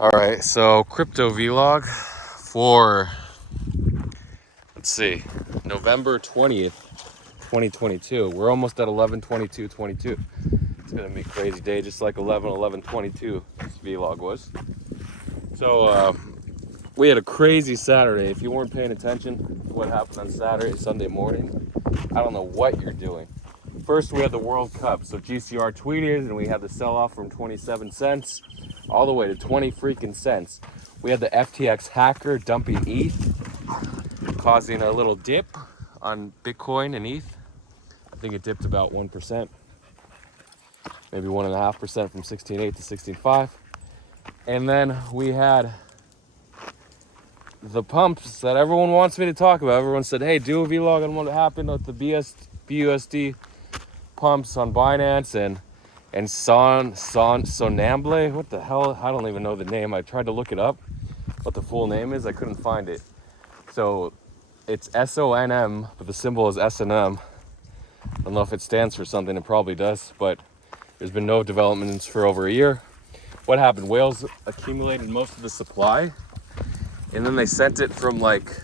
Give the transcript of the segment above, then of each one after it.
All right, so crypto vlog for, let's see, November 20th, 2022. We're almost at 11/22/22. It's gonna be a crazy day, just like 11/11/22 this vlog was. So we had a crazy Saturday. If you weren't paying attention to what happened on Saturday, Sunday morning, I don't know what you're doing. First, we had the World Cup. So GCR tweeted, and we had the sell-off from 27 cents all the way to 20 freaking cents. We had the FTX hacker dumping ETH, causing a little dip on Bitcoin and ETH. I think it dipped about 1%, maybe 1.5% from 16.8 to 16.5. And then we had the pumps that everyone wants me to talk about. Everyone said, hey, do a vlog on what happened with the BUSD pumps on Binance and Sonamble. What the hell? I don't even know the name. I tried to look it up, what the full name is. I couldn't find it. So it's SONM, but the symbol is SNM. I don't know if it stands for something. It probably does, but there's been no developments for over a year. What happened? Whales accumulated most of the supply, and then they sent it from like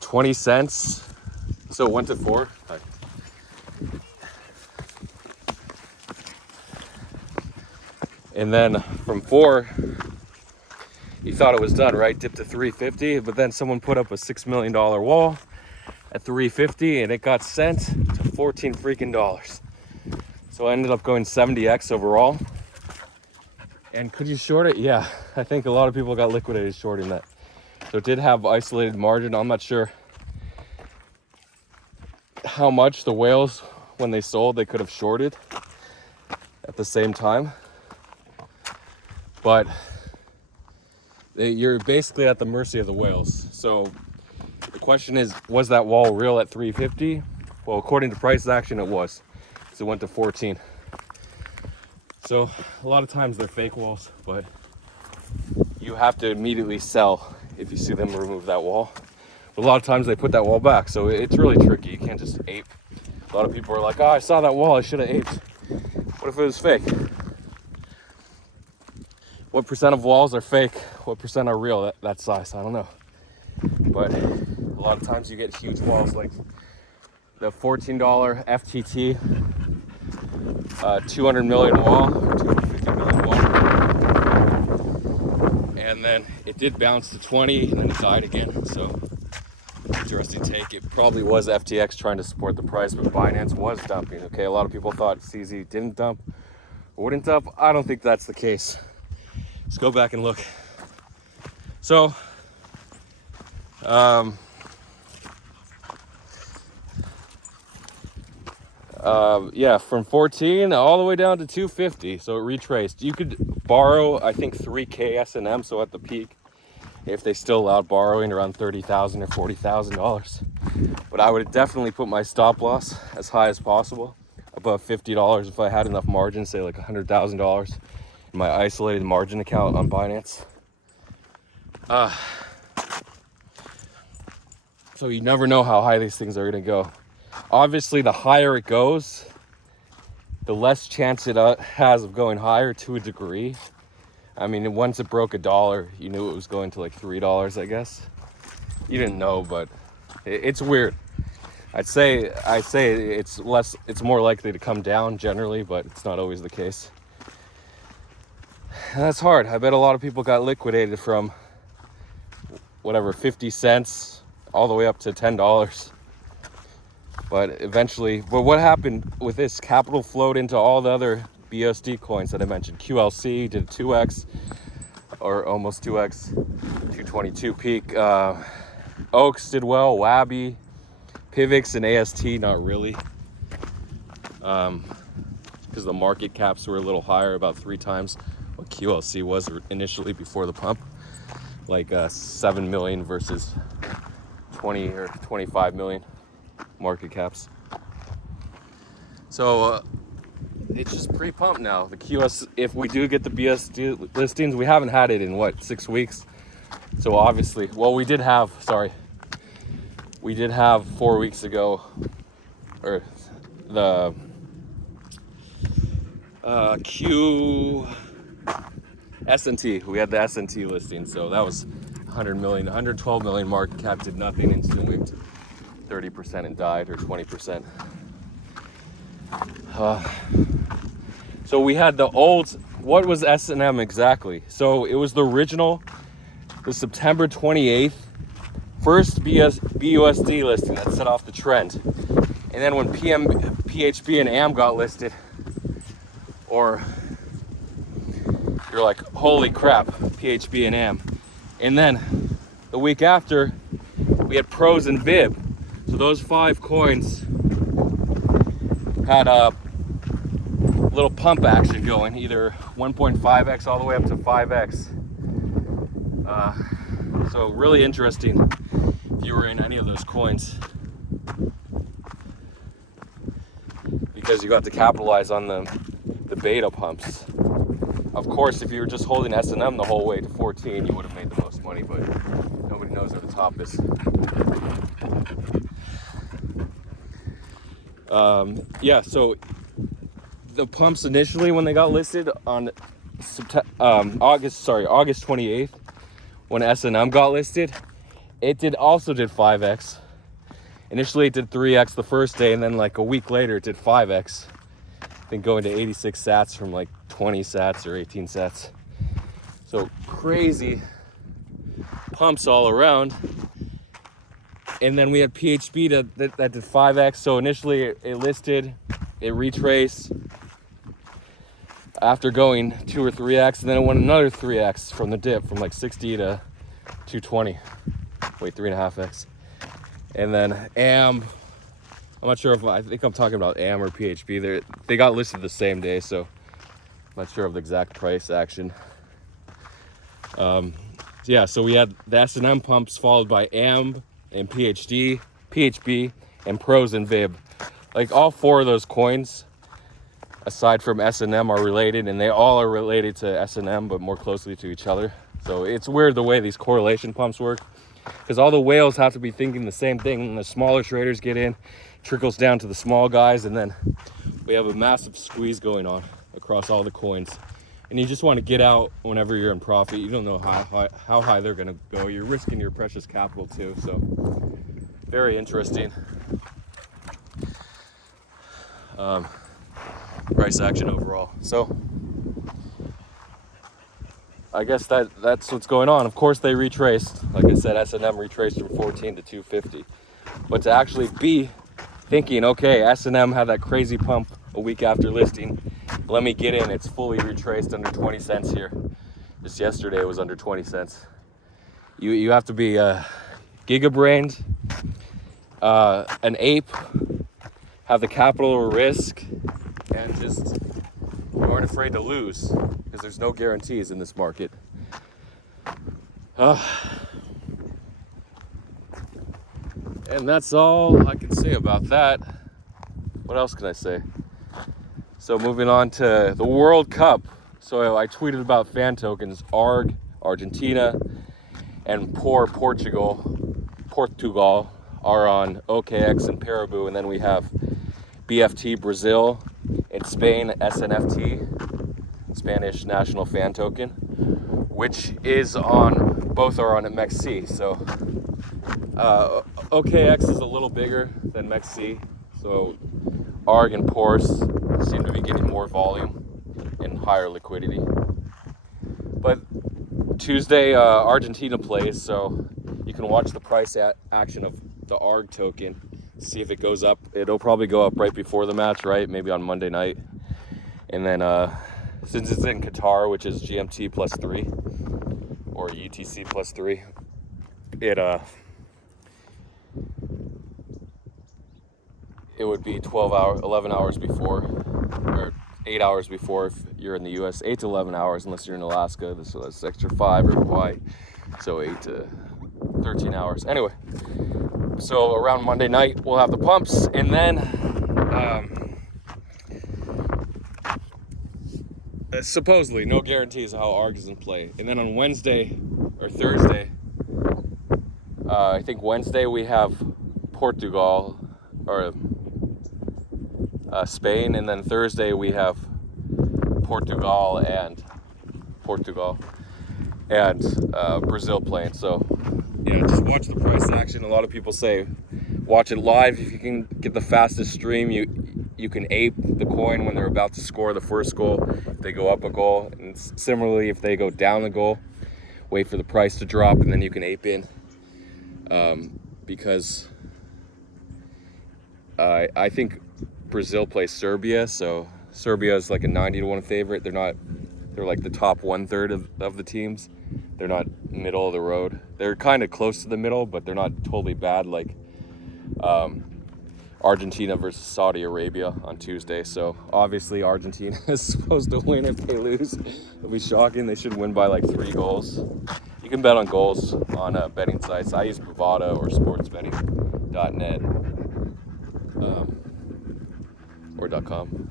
20 cents, so it went to 4. And then from 4, you thought it was done, right? Dipped to 350, but then someone put up a $6 million wall at 350, and it got sent to 14 freaking dollars. So I ended up going 70x overall. And could you short it? Yeah, I think a lot of people got liquidated shorting that. So it did have isolated margin. I'm not sure how much the whales, when they sold, they could have shorted at the same time. But you're basically at the mercy of the whales. So the question is, was that wall real at 350? Well, according to price action, it was. So it went to 14. So a lot of times they're fake walls, but you have to immediately sell if you see them remove that wall. But a lot of times they put that wall back, so it's really tricky. You can't just ape. A lot of people are like, oh, I saw that wall, I should have aped. What if it was fake? What percent of walls are fake? What percent are real that size? I don't know. But a lot of times you get huge walls like the $14 FTT 200 million wall or 250 million wall. And then it did bounce to 20 and then it died again. So interesting take. It probably was FTX trying to support the price, but Binance was dumping. Okay, a lot of people thought CZ didn't dump or wouldn't dump. I don't think that's the case. Let's go back and look. So, yeah, from 14 all the way down to 250. So it retraced. You could borrow, I think, 3K SNM. So at the peak, if they still allowed borrowing, around $30,000 or $40,000. But I would definitely put my stop loss as high as possible, above $50 if I had enough margin, say like $100,000 in my isolated margin account on Binance. So you never know how high these things are going to go. Obviously, the higher it goes, the less chance it has of going higher to a degree. I mean, once it broke $1, you knew it was going to like $3, I guess. You didn't know, but it's weird. I'd say it's more likely to come down generally, but it's not always the case. And that's hard. I bet a lot of people got liquidated from whatever, 50 cents all the way up to $10. But eventually, what happened with this? Capital flowed into all the other BUSD coins that I mentioned. QLC did 2x, or almost 2x, 222 peak. Oaks did well, Wabi, Pivx, and AST, not really. Because the market caps were a little higher, about 3 times what QLC was initially before the pump. Like 7 million versus 20 or 25 million market caps. So it's just pre-pump now. The QS, if we do get the BSD listings, we haven't had it in what, 6 weeks. So obviously, well, we did have 4 weeks ago, or the Q S&T. We had the S&T listing, so that was 100 million, 112 million market cap, did nothing, instantly went 30% and died, or 20%. So we had the old, what was S&M exactly? So it was the original, the September 28th, first BUSD listing that set off the trend. And then when PHB and AM got listed, or you're like, holy crap, PHB and AM. And then the week after, we had pros and VIB. So those 5 coins had a little pump action going, either 1.5x all the way up to 5x. So really interesting if you were in any of those coins, because you got to capitalize on the beta pumps. Of course, if you were just holding S&M the whole way to 14, you would have made the most money, but nobody knows where the top is. Yeah, so the pumps initially, when they got listed on August 28th, when S&M got listed, it also did 5x. Initially it did 3x the first day, and then like a week later it did 5x. Then going to 86 sats from like 20 sats or 18 sats. So crazy pumps all around. And then we had PHB that did 5x. So initially it listed, it retraced after going 2 or 3x, and then it went another 3x from the dip, from like 60 to 220. Wait, 3.5x. And then AM, I'm not sure if, I think I'm talking about AM or PHB. They got listed the same day, so I'm not sure of the exact price action. Yeah, so we had the S&M pumps followed by AM and PHB, and pros and VIB. Like all 4 of those coins, aside from S&M, are related, and they all are related to S&M, but more closely to each other. So it's weird the way these correlation pumps work, because all the whales have to be thinking the same thing. When the smaller traders get in, trickles down to the small guys, and then we have a massive squeeze going on across all the coins. And you just want to get out whenever you're in profit. You don't know how high they're going to go. You're risking your precious capital too. So very interesting. Price action overall. So I guess that's what's going on. Of course they retraced. Like I said, S&M retraced from 14 to 250. But to actually be thinking, okay, S&M had that crazy pump a week after listing, let me get in, it's fully retraced under 20 cents here. Just yesterday it was under 20 cents. You have to be giga-brained, an ape, have the capital or risk, and just you aren't afraid to lose, because there's no guarantees in this market. And that's all I can say about that. What else can I say? So moving on to the World Cup. So I tweeted about fan tokens, ARG, Argentina, and Portugal are on OKX and Paribu, and then we have BFT Brazil and Spain, SNFT, Spanish National Fan Token, which is both are on MEXC. So OKX is a little bigger than MEXC, so ARG and PORS seem to be getting more volume and higher liquidity. But Tuesday, Argentina plays, so you can watch the price action of the ARG token, see if it goes up. It'll probably go up right before the match, right? Maybe on Monday night. And then since it's in Qatar, which is GMT +3 or UTC +3, it would be 11 hours before, or 8 hours before if you're in the US, 8 to 11 hours unless you're in Alaska. So that's extra 5 or Hawaii, so 8 to 13 hours. Anyway, so around Monday night we'll have the pumps, and then supposedly no guarantees how ARG is in play. And then on Wednesday or Thursday, I think Wednesday we have Portugal or Spain, and then Thursday we have Portugal and Brazil playing. So yeah, just watch the price action. A lot of people say watch it live. If you can get the fastest stream, you can ape the coin when they're about to score the first goal, if they go up a goal, and similarly if they go down the goal, wait for the price to drop and then you can ape in, because I think Brazil plays Serbia, so Serbia is like a 90-1 favorite. They're like the top 1/3 of the teams. They're not middle of the road. They're kind of close to the middle, but they're not totally bad like Argentina versus Saudi Arabia on Tuesday. So obviously Argentina is supposed to win. If they lose, it'll be shocking. They should win by like 3 goals. You can bet on goals on betting sites. I use Bovada or sportsbetting.net or .com.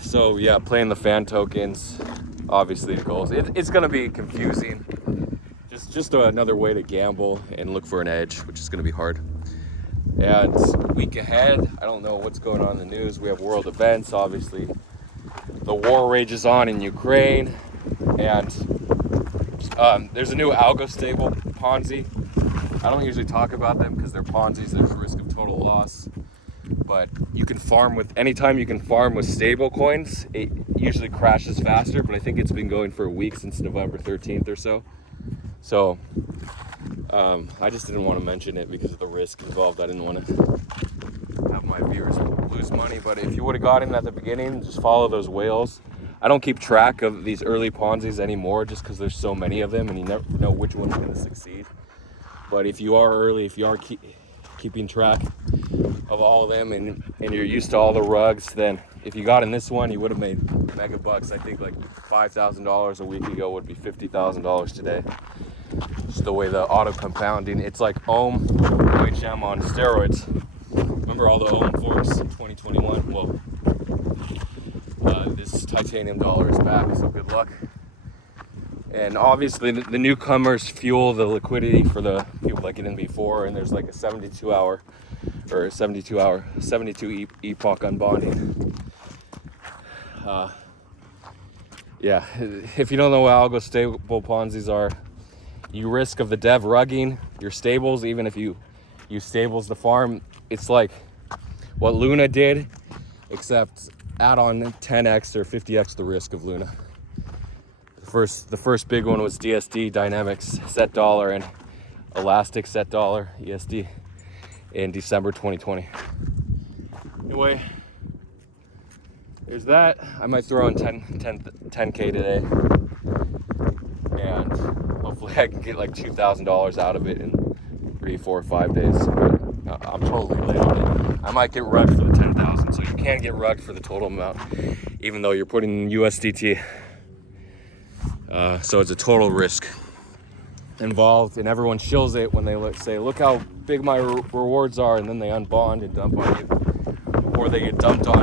So yeah, playing the fan tokens, obviously the goals. It's gonna be confusing. Just another way to gamble and look for an edge, which is gonna be hard. And week ahead, I don't know what's going on in the news. We have world events, obviously. The war rages on in Ukraine, and there's a new algo stable Ponzi. I don't usually talk about them because they're Ponzi's. There's a risk of total loss. But you can farm with, anytime you can farm with stable coins, it usually crashes faster, but I think it's been going for a week since November 13th or so. So I just didn't want to mention it because of the risk involved. I didn't want to have my viewers lose money, but if you would have got in at the beginning, just follow those whales. I don't keep track of these early Ponzi's anymore just because there's so many of them and you never know which one's going to succeed. But if you are early, if you are keeping track of all of them and you're used to all the rugs, then if you got in this one, you would have made mega bucks. I think like $5,000 a week ago would be $50,000 today. Just the way the auto compounding, it's like OHM on steroids. Remember all the Ohm forks in 2021? Well, this titanium dollar is back, so good luck. And obviously the newcomers fuel the liquidity for the people that get in before, and there's like a 72 epoch unbonding. Yeah, if you don't know what algo stable Ponzi's are, you risk of the dev rugging your stables. Even if you use stables to farm, it's like what Luna did, except add on 10x or 50x the risk of Luna. The first big one was DSD, Dynamics Set Dollar, and Elastic Set Dollar, ESD, in December 2020. Anyway, there's that. I might throw in 10K today, and hopefully I can get like $2,000 out of it in 3, 4, 5 days. But I'm totally late on it. I might get rugged for the 10,000, so you can get rugged for the total amount, even though you're putting in USDT. So it's a total risk involved, and everyone shills it when they say, look how big my rewards are, and then they unbond and dump on you, or they get dumped on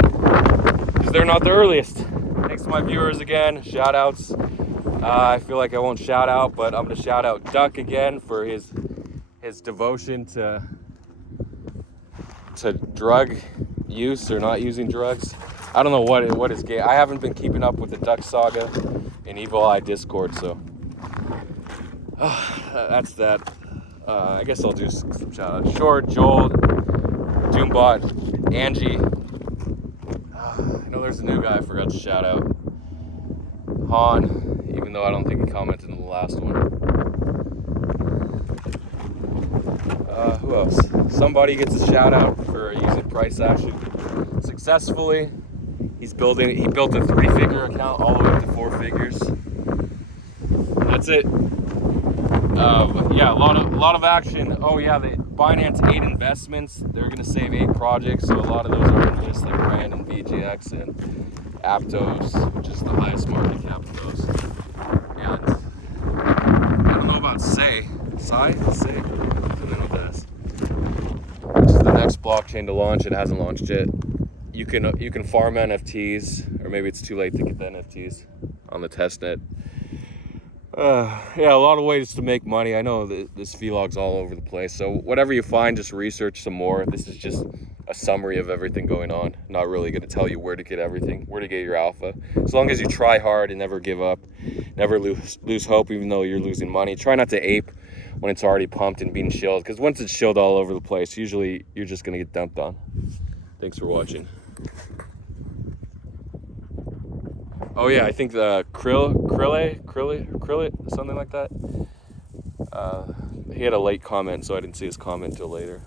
because they're not the earliest. Thanks to my viewers again. Shout outs. I feel like I won't shout out, but I'm gonna shout out Duck again for his devotion to drug use or not using drugs. I don't know what his game. I haven't been keeping up with the Duck saga in Evil Eye Discord, so that's that. I guess I'll do some shout outs. Short, Joel, Doombot, Angie. I know there's a new guy I forgot to shout out. Han, even though I don't think he commented in the last one. Who else? Somebody gets a shout out for using price action successfully. He built a 3-figure account all the way up to 4 figures. That's it. Yeah, a lot of action. Oh yeah, the Binance 8 investments. They're gonna save 8 projects, so a lot of those are on the list, like Rand and VGX and Aptos, which is the highest market cap of those. And I don't know about Say, I don't know what that is. Which is the next blockchain to launch. It hasn't launched yet. You can farm NFTs, or maybe it's too late to get the NFTs on the testnet. Yeah, a lot of ways to make money. I know that this vlog's all over the place, so whatever you find, just research some more. This is just a summary of everything going on. Not really going to tell you where to get everything, where to get your alpha. As long as you try hard and never give up, never lose hope even though you're losing money. Try not to ape when it's already pumped and being shilled, because once it's shilled all over the place, usually you're just going to get dumped on. Thanks for watching. Oh yeah, I think the Krille, something like that. He had a late comment, so I didn't see his comment until later.